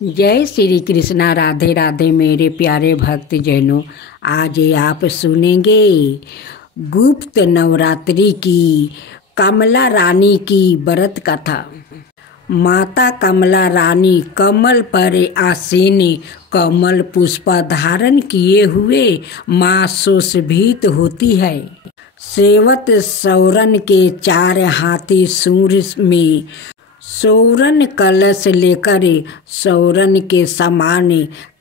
जय श्री कृष्णा। राधे राधे मेरे प्यारे भक्त जनों। आज आप सुनेंगे गुप्त नवरात्रि की कमला रानी की व्रत कथा। माता कमला रानी कमल पर आसीन कमल पुष्प धारण किए हुए माँ सुशोभित होती है। सेवत सौरन के 4 हाथी सूर्य में सौरन कलश लेकर सौरन के समान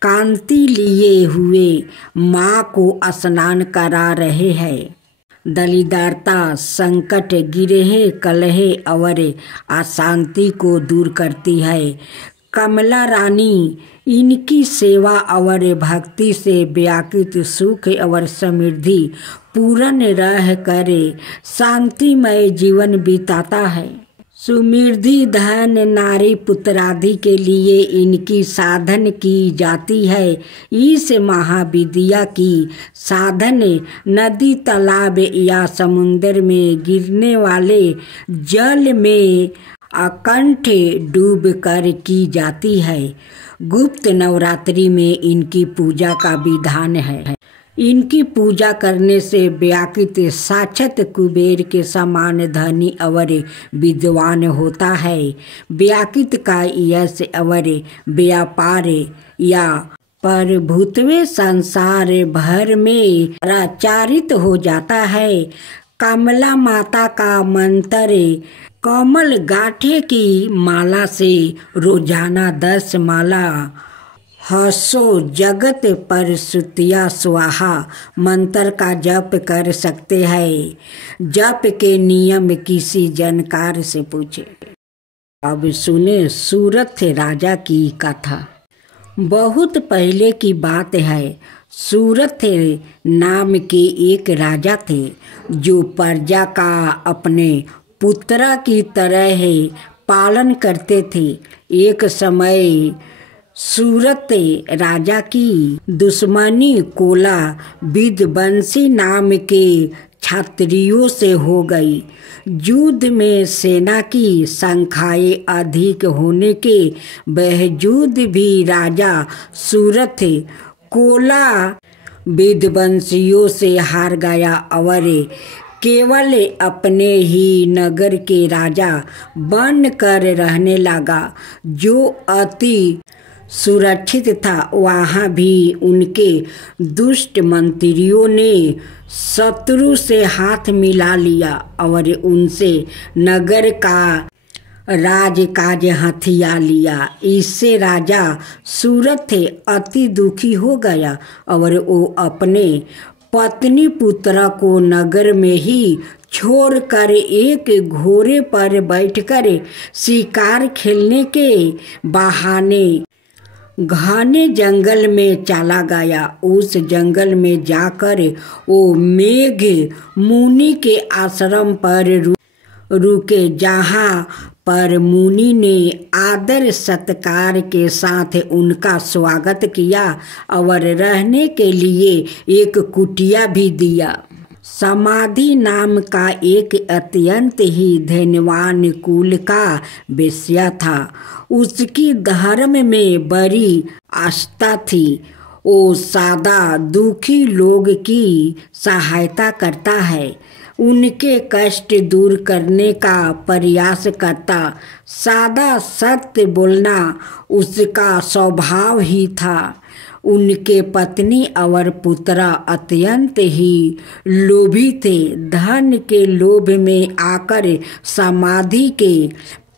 कांति लिए हुए माँ को स्नान करा रहे हैं। दलिदारता, संकट, गिरह, कलह और अशांति को दूर करती है। कमला रानी इनकी सेवा और भक्ति से व्याकुत सुख और समृद्धि पूर्ण रह कर शांतिमय जीवन बिताता है। सुमृद्धि, धन, नारी, पुत्रादि के लिए इनकी साधन की जाती है। इस महाविद्या की साधन नदी, तालाब या समुद्र में गिरने वाले जल में अकंठ डूब कर की जाती है। गुप्त नवरात्रि में इनकी पूजा का विधान है। इनकी पूजा करने से व्याकुत साक्षात कुबेर के समान धनी और विद्वान होता है। व्याकुत का यश और व्यापार या प्रभुत्व संसार भर में प्रचारित हो जाता है। कमला माता का मंत्र कमल गाठे की माला से रोजाना 10 माला हसो जगत पर सुतिया स्वाहा मंत्र का जप कर सकते हैं। जप के नियम किसी जानकार से पूछे। अब सुने सूरथ राजा की कथा। बहुत पहले की बात है। सूरथ नाम के एक राजा थे जो प्रजा का अपने पुत्रा की तरह पालन करते थे। एक समय सूरत राजा की दुश्मनी कोला विध्वंसी नाम के क्षत्रियों से हो गई। युद्ध में सेना की संख्याएं अधिक होने के बावजूद भी राजा सूरत कोला विध्वंसियों से हार गया और केवल अपने ही नगर के राजा बनकर रहने लगा जो अति सुरक्षित था। वहाँ भी उनके दुष्ट मंत्रियों ने शत्रु से हाथ मिला लिया और उनसे नगर का राजकाज हथिया लिया। इससे राजा सूरथ अति दुखी हो गया और वो अपने पत्नी पुत्र को नगर में ही छोड़कर एक घोड़े पर बैठकर शिकार खेलने के बहाने घने जंगल में चला गया। उस जंगल में जाकर वो मेघ मुनि के आश्रम पर रुके, जहाँ पर मुनि ने आदर सत्कार के साथ उनका स्वागत किया और रहने के लिए एक कुटिया भी दिया। समाधि नाम का एक अत्यंत ही धनवान कुल का वेश्या था। उसकी धर्म में बड़ी आस्था थी। वो सादा दुखी लोग की सहायता करता है, उनके कष्ट दूर करने का प्रयास करता। सादा सत्य बोलना उसका स्वभाव ही था। उनके पत्नी और पुत्र अत्यंत ही लोभी थे। धन के लोभ में आकर समाधि के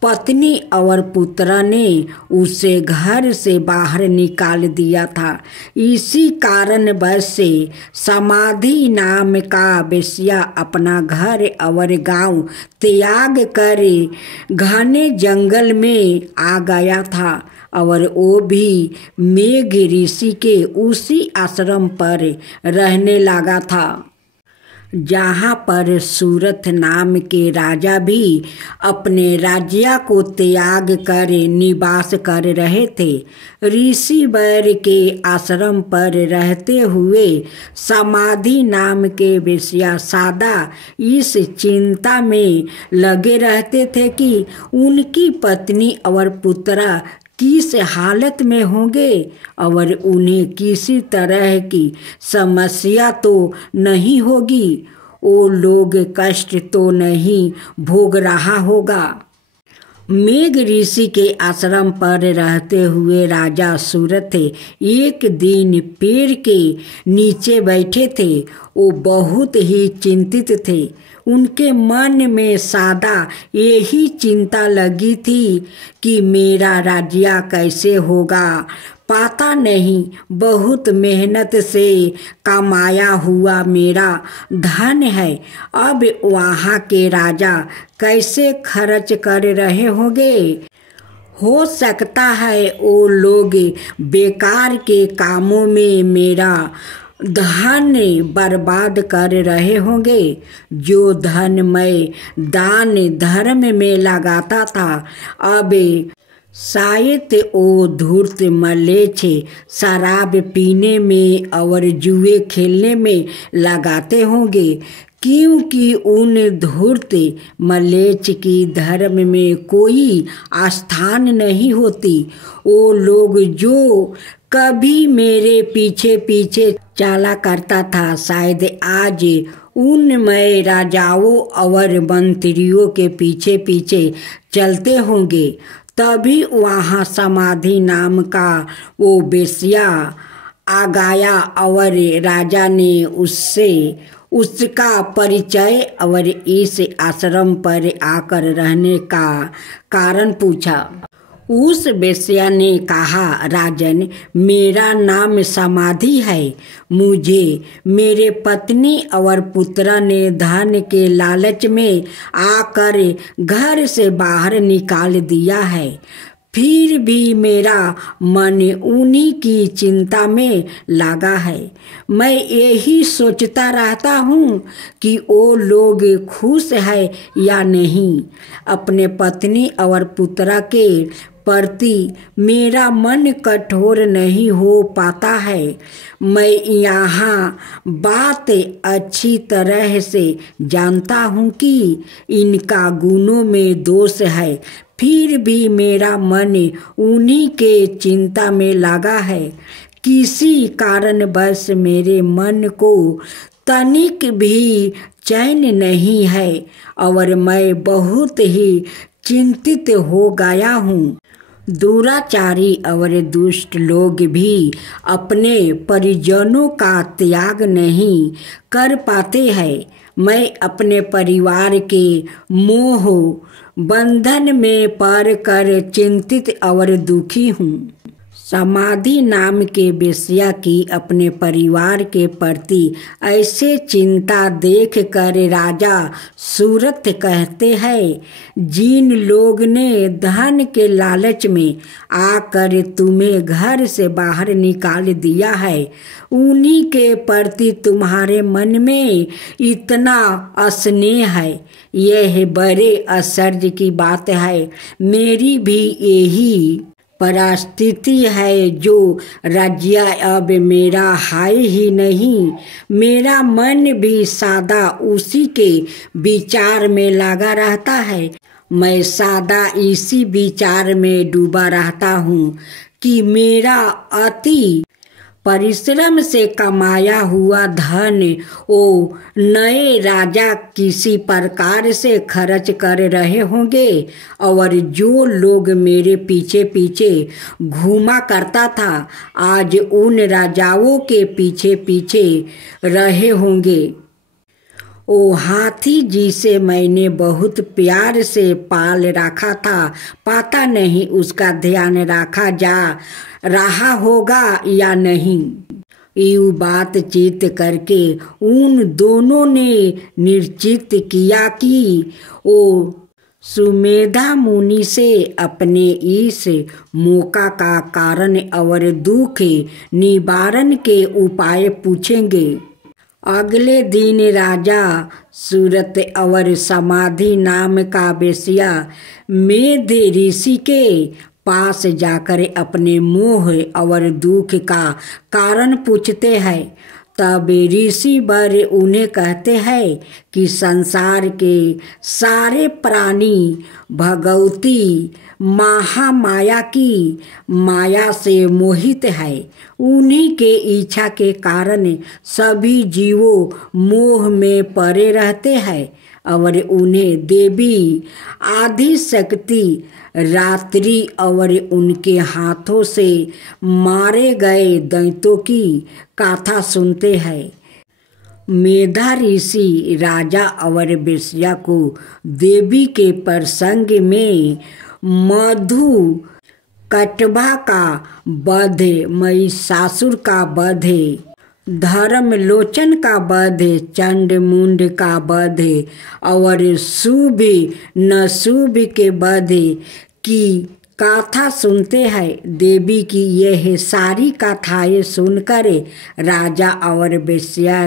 पत्नी और पुत्र ने उसे घर से बाहर निकाल दिया था। इसी कारणवश से समाधि नाम का वेश्या अपना घर और गांव त्याग कर घने जंगल में आ गया था और वो भी मेघ ऋषि के उसी आश्रम पर रहने लगा था, जहाँ पर सूरथ नाम के राजा भी अपने राज्य को त्याग कर निवास कर रहे थे। ऋषि वर के आश्रम पर रहते हुए समाधि नाम के वेश्या सादा इस चिंता में लगे रहते थे कि उनकी पत्नी और पुत्र किस हालत में होंगे और उन्हें किसी तरह की समस्या तो नहीं होगी। वो लोग कष्ट तो नहीं भोग रहा होगा। मेघ ऋषि के आश्रम पर रहते हुए राजा सूरथ एक दिन पेड़ के नीचे बैठे थे। वो बहुत ही चिंतित थे। उनके मन में सदा यही चिंता लगी थी कि मेरा राज्य कैसे होगा। पता नहीं, बहुत मेहनत से कमाया हुआ मेरा धन है, अब वहाँ के राजा कैसे खर्च कर रहे होंगे। हो सकता है वो लोग बेकार के कामों में मेरा धन बर्बाद कर रहे होंगे। जो धन मैं दान धर्म में लगाता था, अब शायद वो धूर्त मलेच्छ शराब पीने में और जुए खेलने में लगाते होंगे, क्योंकि उन धूर्त मलेच्छ की धर्म में कोई स्थान नहीं होती। वो लोग जो कभी मेरे पीछे पीछे चला करता था, शायद आज उनमें राजाओं और मंत्रियों के पीछे पीछे चलते होंगे। तभी वहाँ समाधि नाम का वो बेश्या आ गया और राजा ने उसका परिचय और इस आश्रम पर आकर रहने का कारण पूछा। उस बेश्या ने कहा, राजन, मेरा नाम समाधि है। मुझे मेरे पत्नी और पुत्र ने धन के लालच में आकर घर से बाहर निकाल दिया है। फिर भी मेरा मन उन्हीं की चिंता में लगा है। मैं यही सोचता रहता हूँ कि वो लोग खुश है या नहीं। अपने पत्नी और पुत्र के प्रति मेरा मन कठोर नहीं हो पाता है। मैं यहाँ बात अच्छी तरह से जानता हूँ कि इनका गुणों में दोष है, फिर भी मेरा मन उन्हीं के चिंता में लगा है। किसी कारणवश मेरे मन को तनिक भी चैन नहीं है और मैं बहुत ही चिंतित हो गया हूँ। दुराचारी और दुष्ट लोग भी अपने परिजनों का त्याग नहीं कर पाते हैं। मैं अपने परिवार के मोह बंधन में पड़ कर चिंतित और दुखी हूँ। समाधि नाम के बेश्या की अपने परिवार के प्रति ऐसे चिंता देख कर राजा सूरथ कहते हैं, जिन लोग ने धन के लालच में आकर तुम्हें घर से बाहर निकाल दिया है, उन्हीं के प्रति तुम्हारे मन में इतना स्नेह है, यह बड़े आश्चर्य की बात है। मेरी भी यही परिस्थिति है। जो राज्य अब मेरा है ही नहीं, मेरा मन भी सदा उसी के विचार में लगा रहता है। मैं सदा इसी विचार में डूबा रहता हूँ कि मेरा अति परिश्रम से कमाया हुआ धन वो नए राजा किसी प्रकार से खर्च कर रहे होंगे और जो लोग मेरे पीछे पीछे घूमा करता था, आज उन राजाओं के पीछे पीछे रहे होंगे। ओ हाथी जिसे मैंने बहुत प्यार से पाल रखा था, पता नहीं उसका ध्यान रखा जा रहा होगा या नहीं। यूं बातचीत करके उन दोनों ने निश्चित किया कि वो सुमेधा मुनि से अपने इस मौका का कारण और दुख निवारण के उपाय पूछेंगे। अगले दिन राजा सूरथ और समाधि नाम का बेश्या मेघ ऋषि के पास जाकर अपने मोह और दुख का कारण पूछते हैं। तब ऋषि वर उन्हें कहते हैं कि संसार के सारे प्राणी भगवती महामाया की माया से मोहित है। उन्हीं के इच्छा के कारण सभी जीवों मोह में पड़े रहते हैं और उन्हें देवी आदि शक्ति रात्रि और उनके हाथों से मारे गए दैत्यों की कथा सुनते हैं। मेधा ऋषि राजा और वेश्या को देवी के प्रसंग में मधु कटवा का वध, महिषासुर का वध, धर्मलोचन का वध, चंड मुंड का वध और शुभ नशुभ के वध की कथा सुनते हैं। देवी की यह सारी कथाएं सुनकर राजा और वेश्या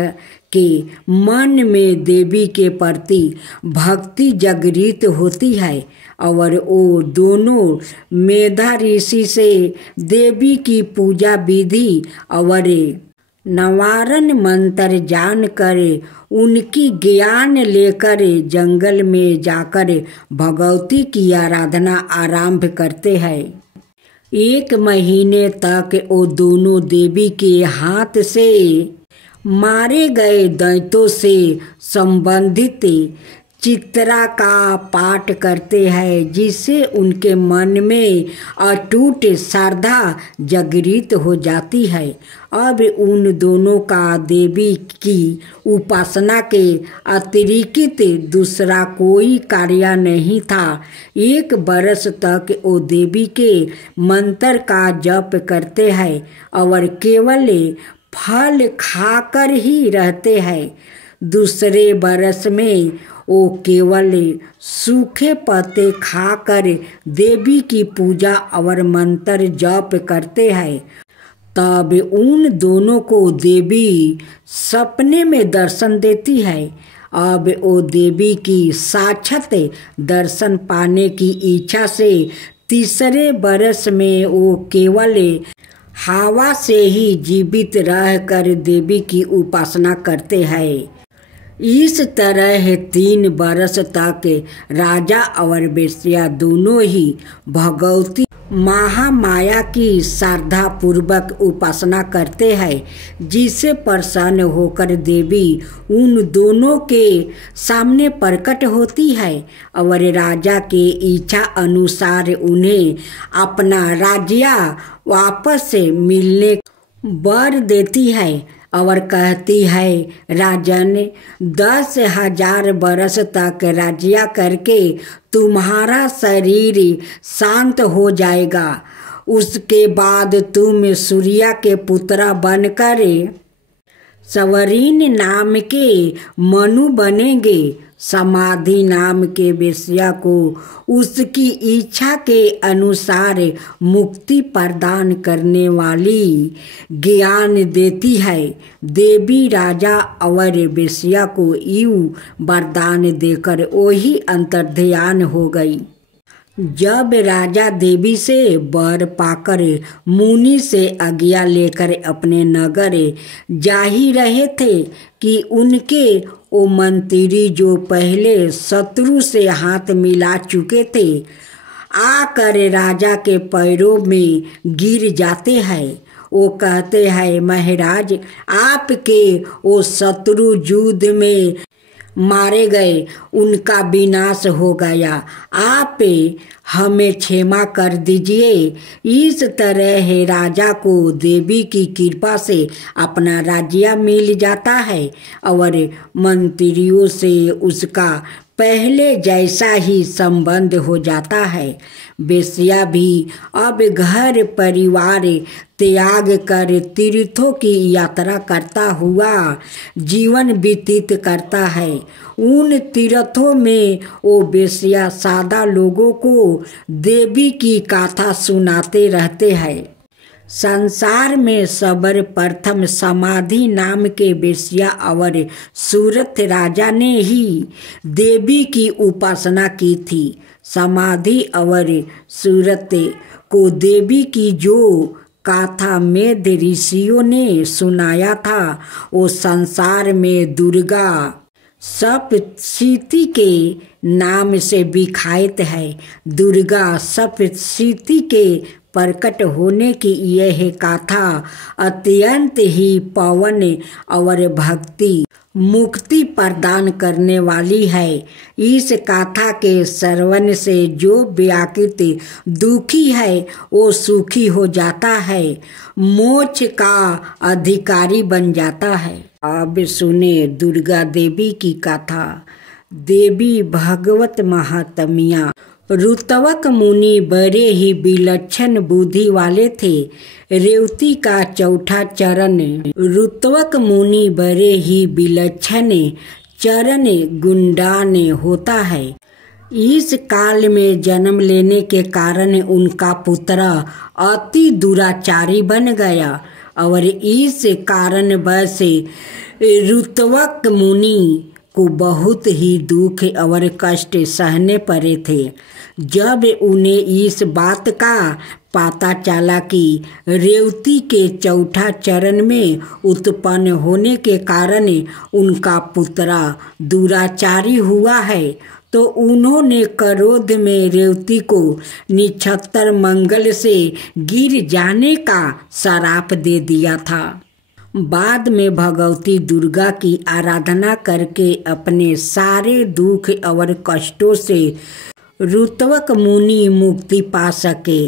के मन में देवी के प्रति भक्ति जागृत होती है और वो दोनों मेधा ऋषि से देवी की पूजा विधि और नवारण मंत्र जानकर उनकी ज्ञान लेकर जंगल में जाकर भगवती की आराधना आरंभ करते हैं। 1 महीने तक वो दोनों देवी के हाथ से मारे गए दैत्यों से संबंधित चित्रा का पाठ करते हैं, जिससे उनके मन में अटूट श्रद्धा जागृत हो जाती है। अब उन दोनों का देवी की उपासना के अतिरिक्त दूसरा कोई कार्य नहीं था। 1 बरस तक वो देवी के मंत्र का जप करते हैं और केवल फल खाकर ही रहते हैं। दूसरे बरस में वो केवल सूखे पत्ते खाकर देवी की पूजा और मंत्र जप करते हैं। तब उन दोनों को देवी सपने में दर्शन देती है। अब वो देवी की साक्षात दर्शन पाने की इच्छा से तीसरे बरस में वो केवल हवा से ही जीवित रहकर देवी की उपासना करते हैं। इस तरह 3 बरस तक राजा और वेश्या दोनों ही भगवती महामाया की श्रद्धा पूर्वक उपासना करते हैं, जिससे प्रसन्न होकर देवी उन दोनों के सामने प्रकट होती है और राजा के इच्छा अनुसार उन्हें अपना राज्य वापस मिलने वर देती है और कहती है, राजन 10,000 बरस तक राज्य करके तुम्हारा शरीर शांत हो जाएगा। उसके बाद तुम सूर्य के पुत्र बनकर सवरीन नाम के मनु बनेंगे। समाधि नाम के वेश्या को उसकी इच्छा के अनुसार मुक्ति प्रदान करने वाली ज्ञान देती है। देवी राजा और वेश्या को यूं वरदान देकर वही अंतर्ध्यान हो गई। जब राजा देवी से वर पाकर मुनि से आज्ञा लेकर अपने नगर जा ही रहे थे कि उनके वो मंत्री जो पहले शत्रु से हाथ मिला चुके थे आकर राजा के पैरों में गिर जाते हैं। वो कहते हैं, महाराज आपके वो शत्रु युद्ध में मारे गए, उनका विनाश हो गया, आप हमें क्षमा कर दीजिए। इस तरह राजा को देवी की कृपा से अपना राज्य मिल जाता है और मंत्रियों से उसका पहले जैसा ही संबंध हो जाता है। वेश्या भी अब घर परिवार त्याग कर तीर्थों की यात्रा करता हुआ जीवन व्यतीत करता है। उन तीर्थों में वो वेश्या सादा लोगों को देवी की कथा सुनाते रहते हैं। संसार में सर्वप्रथम समाधि नाम के वेश्या और सूरत राजा ने ही देवी की उपासना की थी। समाधि और सूरत को देवी की जो गाथा मेध ऋषियों ने सुनाया था। वो संसार में दुर्गा सप्तशती के नाम से विख्यात है। दुर्गा सप्तशती के प्रकट होने की यह गाथा अत्यंत ही पावन और भक्ति मुक्ति प्रदान करने वाली है। इस गाथा के श्रवण से जो व्याकुल दुखी है वो सुखी हो जाता है, मोक्ष का अधिकारी बन जाता है। अब सुने दुर्गा देवी की गाथा। देवी भगवत महात्म्य। ऋत्विक मुनि बड़े ही विलक्षण बुद्धि वाले थे। रेवती का चौथा चरण। ऋत्विक मुनि बड़े ही विलक्षण चरण गुणवान होता है। इस काल में जन्म लेने के कारण उनका पुत्र अति दुराचारी बन गया और इस कारण बस ऋत्विक मुनि को बहुत ही दुख और कष्ट सहने पड़े थे। जब उन्हें इस बात का पता चला कि रेवती के चौथा चरण में उत्पन्न होने के कारण उनका पुत्र दुराचारी हुआ है, तो उन्होंने क्रोध में रेवती को नक्षत्र मंगल से गिर जाने का श्राप दे दिया था। बाद में भगवती दुर्गा की आराधना करके अपने सारे दुख और कष्टों से ऋत्विक मुनि मुक्ति पा सके।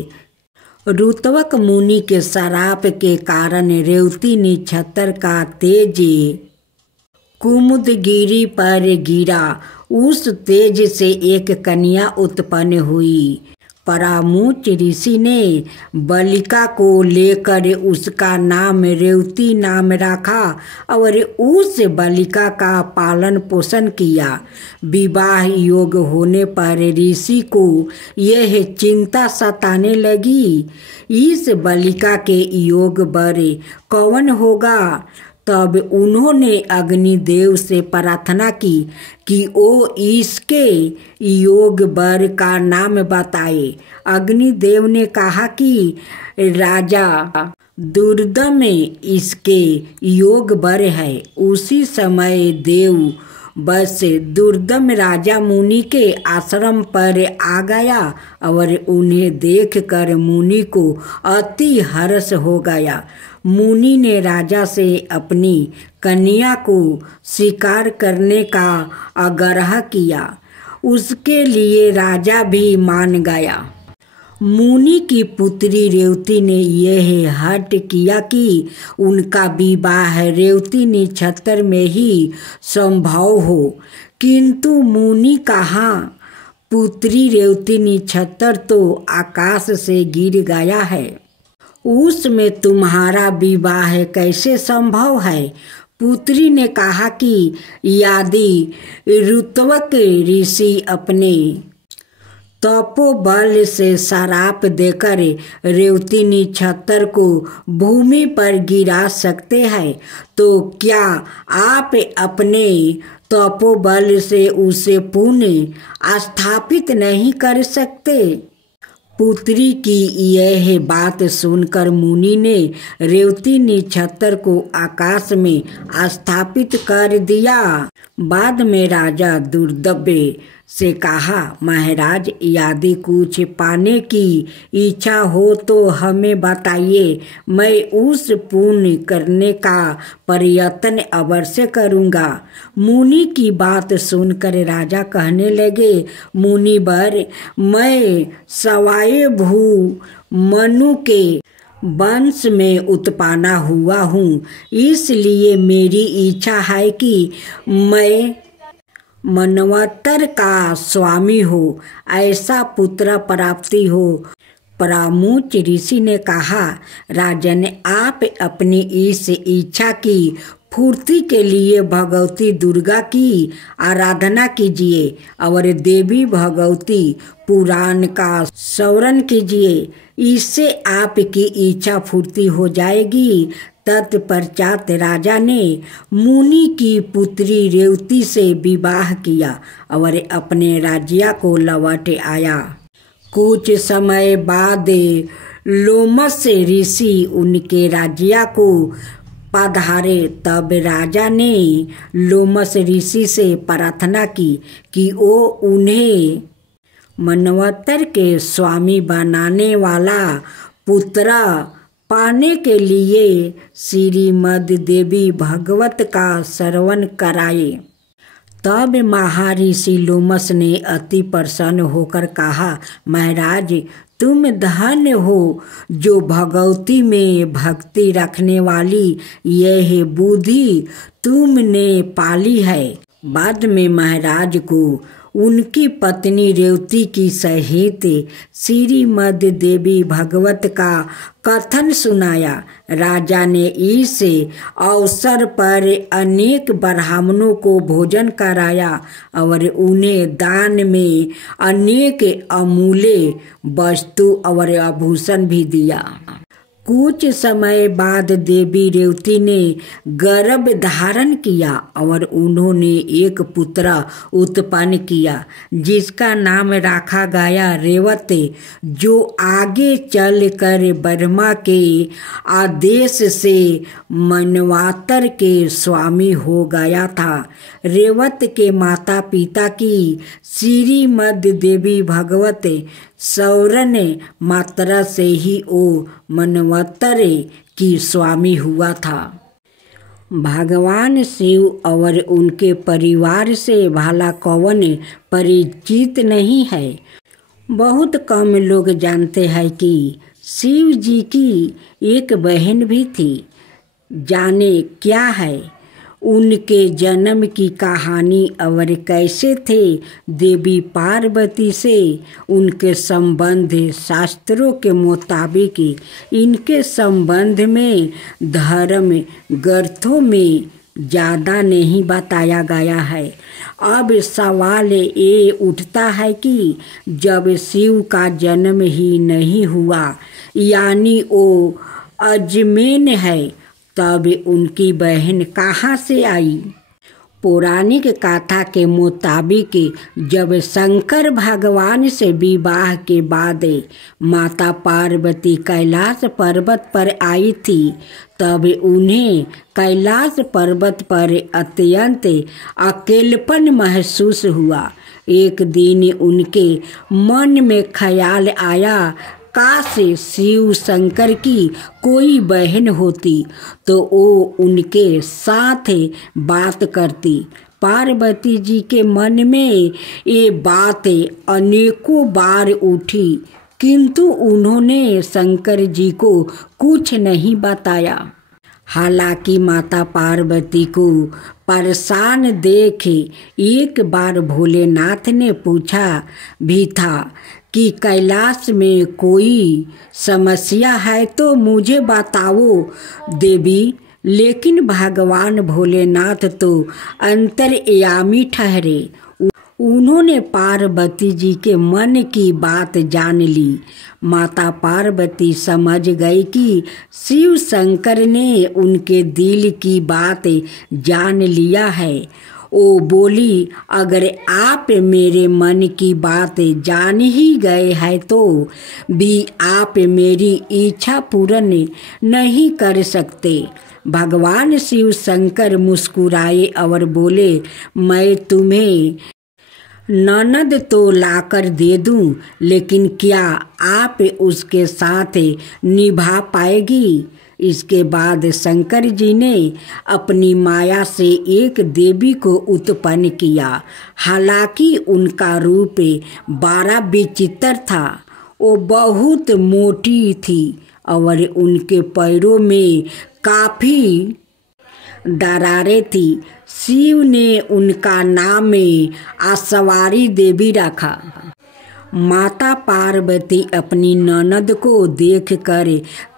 ऋत्विक मुनि के श्राप के कारण रेवती नक्षत्र का तेज कुमुदगिरी पर गिरा। उस तेज से एक कन्या उत्पन्न हुई। परामुच ऋषि ने बालिका को लेकर उसका नाम रेवती नाम रखा और उस बालिका का पालन पोषण किया। विवाह योग होने पर ऋषि को यह चिंता सताने लगी, इस बालिका के योग वर कौन होगा। तब उन्होंने अग्निदेव से प्रार्थना की कि वो इसके योग वर का नाम बताए। अग्निदेव ने कहा कि राजा दुर्दम इसके योग वर है। उसी समय देव बस दुर्दम राजा मुनि के आश्रम पर आ गया और उन्हें देखकर मुनि को अति हर्ष हो गया। मुनि ने राजा से अपनी कन्या को स्वीकार करने का आग्रह किया। उसके लिए राजा भी मान गया। मुनि की पुत्री रेवती ने यह हठ किया कि उनका विवाह रेवती नक्षत्र में ही संभव हो, किंतु मुनि कहा पुत्री रेवती नक्षत्र तो आकाश से गिर गया है, उसमें तुम्हारा विवाह कैसे संभव है। पुत्री ने कहा कि यदि ऋत्विक ऋषि अपने तपोबल से श्राप देकर रेवती नक्षत्र को भूमि पर गिरा सकते हैं, तो क्या आप अपने तपोबल से उसे पुनः स्थापित नहीं कर सकते। पुत्री की यह बात सुनकर मुनि ने रेवती नक्षत्र को आकाश में स्थापित कर दिया। बाद में राजा दुर्दम्य से कहा, महाराज यदि कुछ पाने की इच्छा हो तो हमें बताइए, मैं उस पुण्य करने का प्रयत्न अवश्य करूँगा। मुनि की बात सुनकर राजा कहने लगे, मुनिवर, मैं सवाए भू मनु के वंश में उत्पन्न हुआ हूँ, इसलिए मेरी इच्छा है कि मैं मनवंतर का स्वामी हो, ऐसा पुत्र प्राप्ति हो। परामुच ऋषि ने कहा, राजन, आप अपनी इस इच्छा की पूर्ति के लिए भगवती दुर्गा की आराधना कीजिए और देवी भगवती पुराण का श्रवण कीजिए, इससे आपकी इच्छा पूर्ति हो जाएगी। तत्पश्चात राजा ने मुनि की पुत्री रेवती से विवाह किया और अपने राज्य को लौट आया। कुछ समय बाद लोमस ऋषि उनके राज्य को पधारे, तब राजा ने लोमस ऋषि से प्रार्थना की कि वो उन्हें मनवंतर के स्वामी बनाने वाला पुत्र पाने के लिए श्रीमद् देवी भागवत का श्रवण कराए। तब महर्षि लोमस ने अति प्रसन्न होकर कहा, महाराज, तुम धन्य हो जो भगवती में भक्ति रखने वाली यह बुद्धि तुमने पाली है। बाद में महाराज को उनकी पत्नी रेवती की सहित श्रीमद् देवी भागवत का कथन सुनाया। राजा ने इस अवसर पर अनेक ब्राह्मणों को भोजन कराया और उन्हें दान में अनेक अमूल्य वस्तु और आभूषण भी दिया। कुछ समय बाद देवी रेवती ने गर्भ धारण किया और उन्होंने एक पुत्र उत्पन्न किया जिसका नाम रखा गया रेवत, जो आगे चलकर ब्रह्मा के आदेश से मनवंतर के स्वामी हो गया था। रेवत के माता पिता की श्रीमद् देवी भागवत श्रवण मात्रा से ही वो मनवंतर की स्वामी हुआ था। भगवान शिव और उनके परिवार से भला कौन परिचित नहीं है। बहुत कम लोग जानते हैं कि शिव जी की एक बहन भी थी। जाने क्या है उनके जन्म की कहानी और कैसे थे देवी पार्वती से उनके संबंध। शास्त्रों के मुताबिक इनके संबंध में धर्म ग्रंथों में ज़्यादा नहीं बताया गया है। अब सवाल ये उठता है कि जब शिव का जन्म ही नहीं हुआ, यानी वो अजमेन है, तब उनकी बहन कहाँ से आई। पौराणिक कथा के मुताबिक जब शंकर भगवान से विवाह के बाद माता पार्वती कैलाश पर्वत पर आई थी, तब उन्हें कैलाश पर्वत पर अत्यंत अकेलापन महसूस हुआ। एक दिन उनके मन में ख्याल आया, काश शिव शंकर की कोई बहन होती तो वो उनके साथ बात करती। पार्वती जी के मन में ये बात अनेकों बार उठी, किंतु उन्होंने शंकर जी को कुछ नहीं बताया। हालांकि माता पार्वती को परेशान देख एक बार भोलेनाथ ने पूछा भी था कि कैलाश में कोई समस्या है तो मुझे बताओ देवी, लेकिन भगवान भोलेनाथ तो अंतर्यामी ठहरे। उन्होंने पार्वती जी के मन की बात जान ली। माता पार्वती समझ गई कि शिव शंकर ने उनके दिल की बात जान लिया है। वो बोली, अगर आप मेरे मन की बात जान ही गए हैं तो भी आप मेरी इच्छा पूर्ण नहीं कर सकते। भगवान शिव शंकर मुस्कुराए और बोले, मैं तुम्हें ननद तो लाकर दे दूं, लेकिन क्या आप उसके साथ निभा पाएगी। इसके बाद शंकर जी ने अपनी माया से एक देवी को उत्पन्न किया। हालांकि उनका रूप बड़ा विचित्र था। वो बहुत मोटी थी और उनके पैरों में काफी दरारें थी। शिव ने उनका नाम आसवारी देवी रखा। माता पार्वती अपनी ननद को देखकर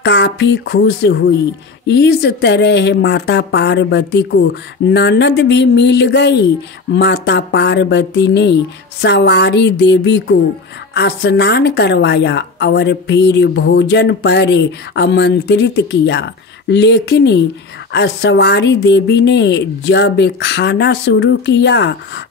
काफी खुश हुई। इस तरह माता पार्वती को ननद भी मिल गई। माता पार्वती ने सवारी देवी को स्नान करवाया और फिर भोजन पर आमंत्रित किया। लेकिन सवारी देवी ने जब खाना शुरू किया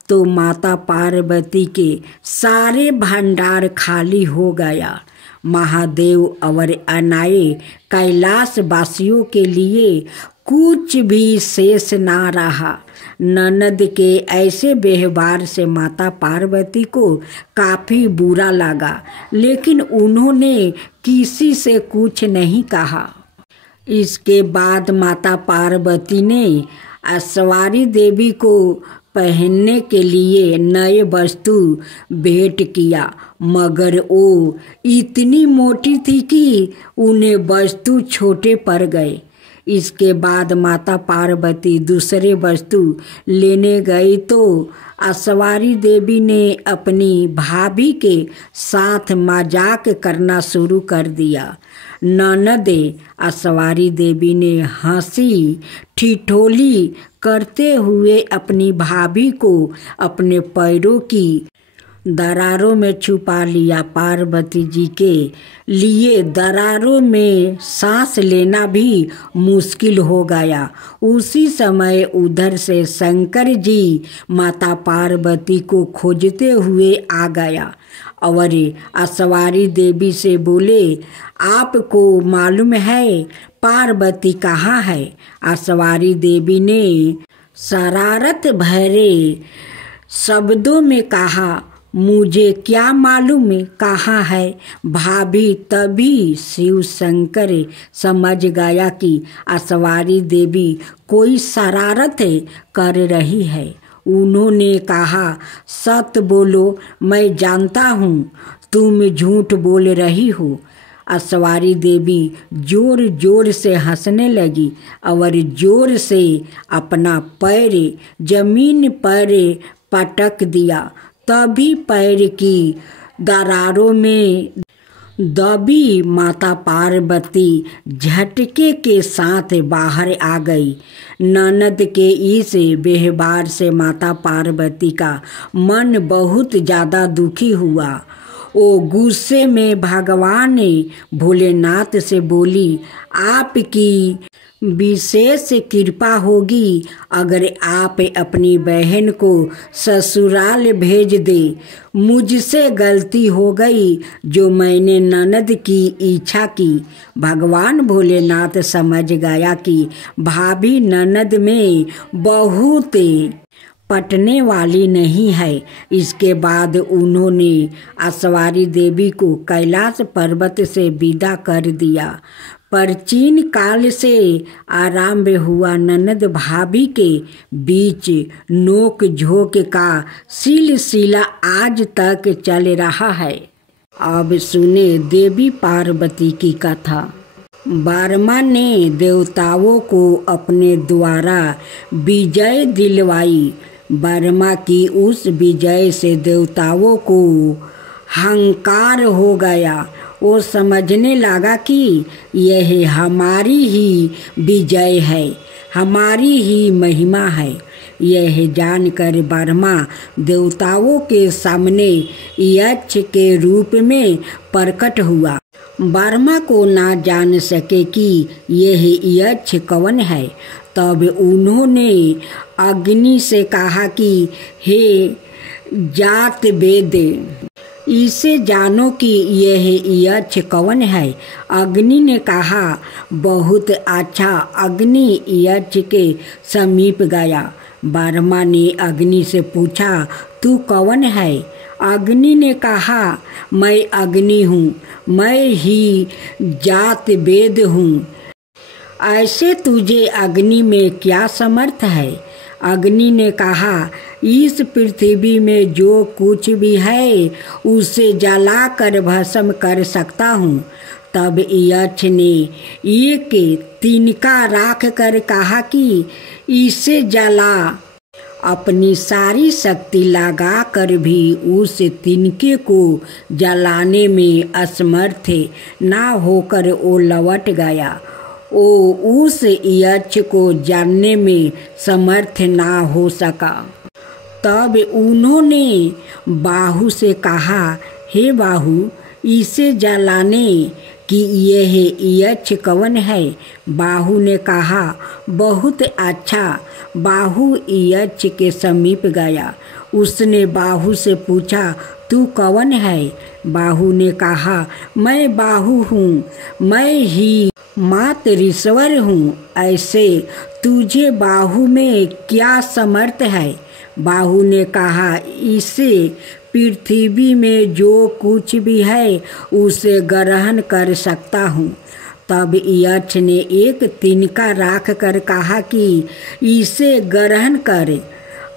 तो माता पार्वती के सारे भंडार खाली हो गया। महादेव और अनाए कैलाश वासियों के लिए कुछ भी शेष ना रहा। ननद के ऐसे व्यवहार से माता पार्वती को काफ़ी बुरा लगा, लेकिन उन्होंने किसी से कुछ नहीं कहा। इसके बाद माता पार्वती ने ऐश्वरी देवी को पहनने के लिए नए वस्तु भेंट किया, मगर वो इतनी मोटी थी कि उन्हें वस्तु छोटे पड़ गए। इसके बाद माता पार्वती दूसरे वस्तु लेने गई तो ऐश्वरी देवी ने अपनी भाभी के साथ मजाक करना शुरू कर दिया। ननद ऐश्वरी देवी ने हंसी ठिठोली करते हुए अपनी भाभी को अपने पैरों की दरारों में छुपा लिया। पार्वती जी के लिए दरारों में सांस लेना भी मुश्किल हो गया। उसी समय उधर से शंकर जी माता पार्वती को खोजते हुए आ गया और ऐश्वरी देवी से बोले, आपको मालूम है पार्वती कहाँ है? ऐश्वरी देवी ने शरारत भरे शब्दों में कहा, मुझे क्या मालूम कहाँ है भाभी। तभी शिव शंकर समझ गया कि ऐश्वरी देवी कोई शरारत कर रही है। उन्होंने कहा, सच बोलो, मैं जानता हूँ तुम झूठ बोल रही हो। ऐश्वरी देवी जोर जोर से हंसने लगी और जोर से अपना पैर जमीन पर पटक दिया। तभी पैर की दरारों में दबी माता पार्वती झटके के साथ बाहर आ गई। ननद के इस व्यवहार से माता पार्वती का मन बहुत ज़्यादा दुखी हुआ। वो गुस्से में भगवान भोलेनाथ से बोली, आपकी विशेष कृपा होगी अगर आप अपनी बहन को ससुराल भेज दे। मुझसे गलती हो गई जो मैंने ननद की इच्छा की। भगवान भोलेनाथ समझ गया कि भाभी ननद में बहुत पटने वाली नहीं है। इसके बाद उन्होंने ऐश्वरी देवी को कैलाश पर्वत से विदा कर दिया। प्राचीन काल से आरंभ हुआ ननद भाभी के बीच नोक झोंक का सिलसिला आज तक चल रहा है। अब सुने देवी पार्वती की कथा। ब्रह्मा ने देवताओं को अपने द्वारा विजय दिलवाई। ब्रह्मा की उस विजय से देवताओं को हंकार हो गया। वो समझने लगा कि यह हमारी ही विजय है, हमारी ही महिमा है। यह जानकर ब्रह्मा देवताओं के सामने यक्ष के रूप में प्रकट हुआ। ब्रह्मा को ना जान सके कि यह यक्ष कौन है। तब उन्होंने अग्नि से कहा कि हे जात वेद, इसे जानो कि यह यक्ष कौन है। अग्नि ने कहा, बहुत अच्छा। अग्नि यक्ष के समीप गया। ब्रह्मा ने अग्नि से पूछा, तू कौन है? अग्नि ने कहा, मैं अग्नि हूँ, मैं ही जात वेद हूँ। ऐसे तुझे अग्नि में क्या समर्थ है? अग्नि ने कहा, इस पृथ्वी में जो कुछ भी है उसे जलाकर भस्म कर सकता हूँ। तब यक्ष ने एक तिनका राख कर कहा कि इसे जला। अपनी सारी शक्ति लगा कर भी उस तिनके को जलाने में असमर्थ ना होकर वो लौट गया। वो उस यक्ष को जानने में समर्थ ना हो सका। तब उन्होंने बाहु से कहा, हे बाहु, इसे जलाने कि यह यक्ष कौन है। बाहु ने कहा, बहुत अच्छा। बाहु यक्ष के समीप गया। उसने बाहु से पूछा, तू कौन है। बाहु ने कहा, मैं बाहु हूँ, मैं ही मातरीश्वर हूँ। ऐसे तुझे बाहु में क्या समर्थ है। बाहु ने कहा, इसे पृथ्वी में जो कुछ भी है उसे ग्रहण कर सकता हूँ। तब यक्ष ने एक तिनका राख कर कहा कि इसे ग्रहण कर।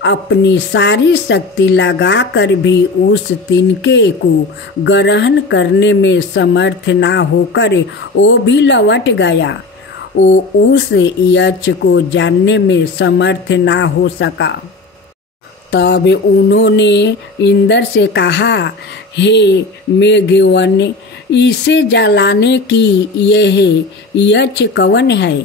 अपनी सारी शक्ति लगाकर भी उस तिनके को ग्रहण करने में समर्थ ना होकर वो भी लौट गया। वो उस यक्ष को जानने में समर्थ ना हो सका। तब उन्होंने इंद्र से कहा, हे मेघवन, इसे जलाने की यह यक्ष कौन है।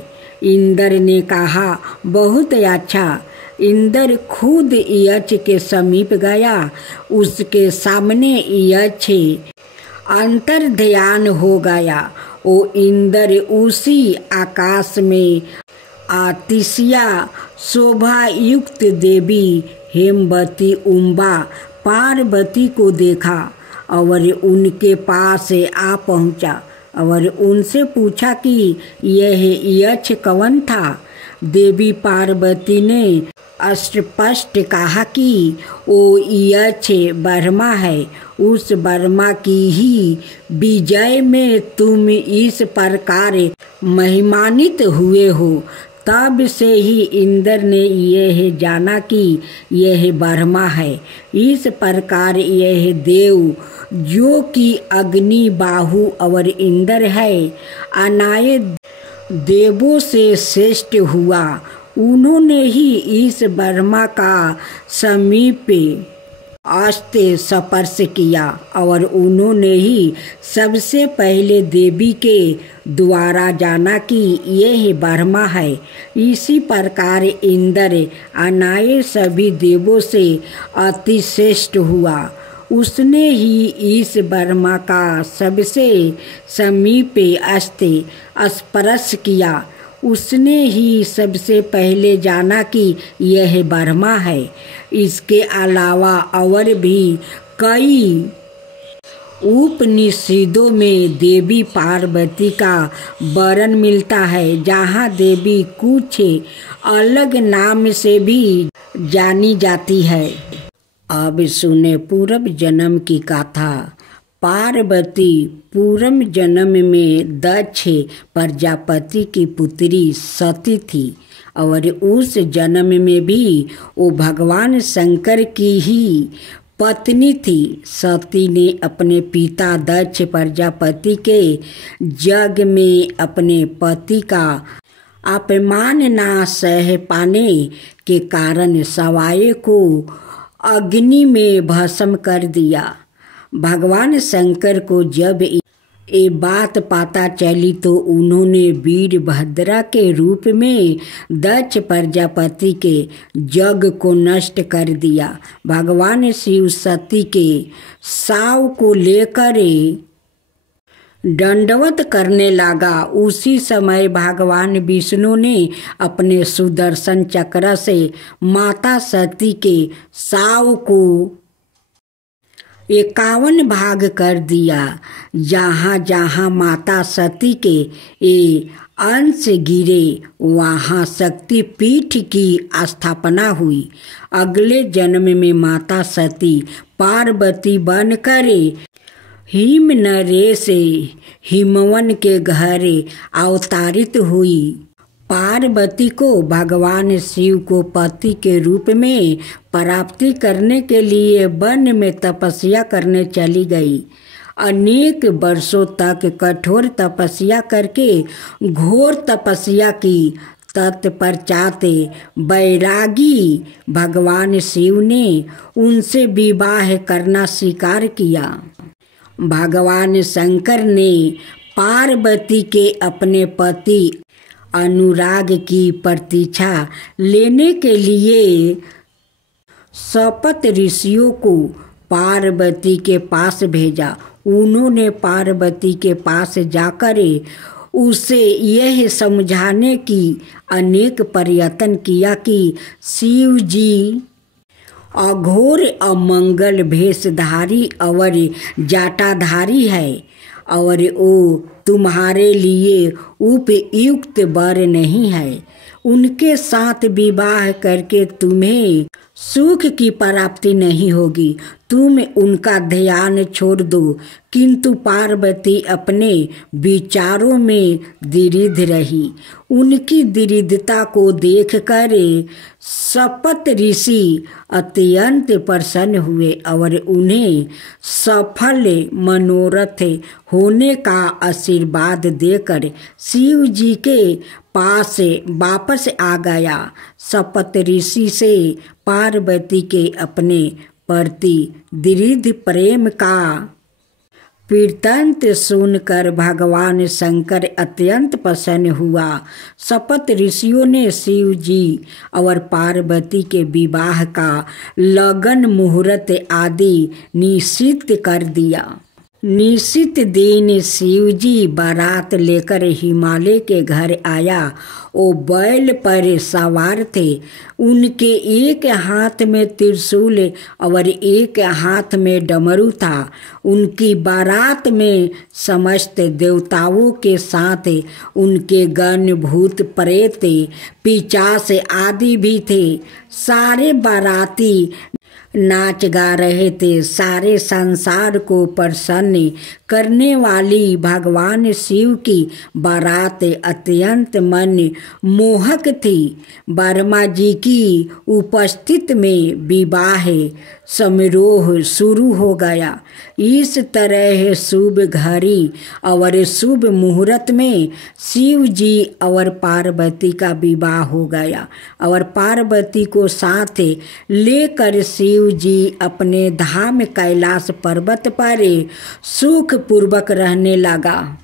इंद्र ने कहा, बहुत अच्छा। इंद्र खुद यक्ष के समीप गया। उसके सामने यक्ष अंतर ध्यान हो गया। वो इंद्र उसी आकाश में आतिशिया शोभा युक्त देवी हेमवती उम्बा पार्वती को देखा और उनके पास आ पहुंचा और उनसे पूछा कि यह यक्ष कौन था। देवी पार्वती ने स्पष्ट कहा कि वो यक्ष ब्रह्मा है। उस ब्रह्मा की ही विजय में तुम इस प्रकार महिमान्वित हुए हो। तब से ही इंद्र ने यह जाना कि यह ब्रह्मा है। इस प्रकार यह देव जो कि अग्नि, बाहु और इंद्र है, अनाय देवों से श्रेष्ठ हुआ। उन्होंने ही इस ब्रह्मा का समीप आस्ते स्पर्श किया और उन्होंने ही सबसे पहले देवी के द्वारा जाना कि यह ब्रह्मा है। इसी प्रकार इंद्र अनाय सभी देवों से अति श्रेष्ठ हुआ। उसने ही इस ब्रह्मा का सबसे समीप अस्ते स्पर्श किया। उसने ही सबसे पहले जाना कि यह ब्रह्मा है। इसके अलावा और भी कई उपनिषदों में देवी पार्वती का वर्णन मिलता है, जहाँ देवी कुछ अलग नाम से भी जानी जाती है। अब सुने पूर्व जन्म की गाथा। पार्वती पूर्व जन्म में दक्ष प्रजापति की पुत्री सती थी और उस जन्म में भी वो भगवान शंकर की ही पत्नी थी। सती ने अपने पिता दक्ष प्रजापति के यज्ञ में अपने पति का अपमान ना सह पाने के कारण सवाए को अग्नि में भस्म कर दिया। भगवान शंकर को जब ये बात पता चली तो उन्होंने वीरभद्रा के रूप में दक्ष प्रजापति के यज्ञ को नष्ट कर दिया। भगवान शिव सती के शव को लेकर दंडवत करने लगा। उसी समय भगवान विष्णु ने अपने सुदर्शन चक्र से माता सती के शव को 51 भाग कर दिया। जहाँ जहाँ माता सती के ये अंश गिरे वहाँ शक्ति पीठ की स्थापना हुई। अगले जन्म में माता सती पार्वती बनकर हिम नरेश हिमवन के घर अवतारित हुई। पार्वती को भगवान शिव को पति के रूप में प्राप्ति करने के लिए वन में तपस्या करने चली गई। अनेक वर्षों तक कठोर तपस्या करके घोर तपस्या की। तत्पश्चात बैरागी भगवान शिव ने उनसे विवाह करना स्वीकार किया। भगवान शंकर ने पार्वती के अपने पति अनुराग की प्रतीक्षा लेने के लिए सप्त ऋषियों को पार्वती के पास भेजा। उन्होंने पार्वती के पास जाकर उसे यह समझाने की अनेक प्रयत्न किया कि शिव जी अघोर अमंगल भेषधारी और जाटाधारी है और वो तुम्हारे लिए उपयुक्त वर नहीं है। उनके साथ विवाह करके तुम्हें सुख की प्राप्ति नहीं होगी। तुम उनका ध्यान छोड़ दो। किंतु पार्वती अपने विचारों में दृढ़ रही। उनकी दृढ़ता को देखकर शपथ ऋषि अत्यंत प्रसन्न हुए और उन्हें सफल मनोरथ होने का आशीर्वाद देकर शिव जी के पास वापस आ गया। शपथ ऋषि से पार्वती के अपने प्रति दृढ़ प्रेम का वृत्तांत सुनकर भगवान शंकर अत्यंत प्रसन्न हुआ। शपथ ऋषियों ने शिव जी और पार्वती के विवाह का लगन मुहूर्त आदि निश्चित कर दिया। निश्चित दिन शिव जी बारात लेकर हिमालय के घर आया। वो बैल पर सवार थे। उनके एक हाथ में त्रिशूल और एक हाथ में डमरू था। उनकी बारात में समस्त देवताओं के साथ उनके गण भूत प्रेत पिशाच आदि भी थे। सारे बाराती नाच गा रहे थे। सारे संसार को प्रसन्न करने वाली भगवान शिव की बारात अत्यंत मन मोहक थी। वर्मा जी की उपस्थित में विवाह समारोह शुरू हो गया। इस तरह शुभ घड़ी और शुभ मुहूर्त में शिव जी और पार्वती का विवाह हो गया और पार्वती को साथ लेकर शिव जी अपने धाम कैलाश पर्वत पर सुख पूर्वक रहने लगा।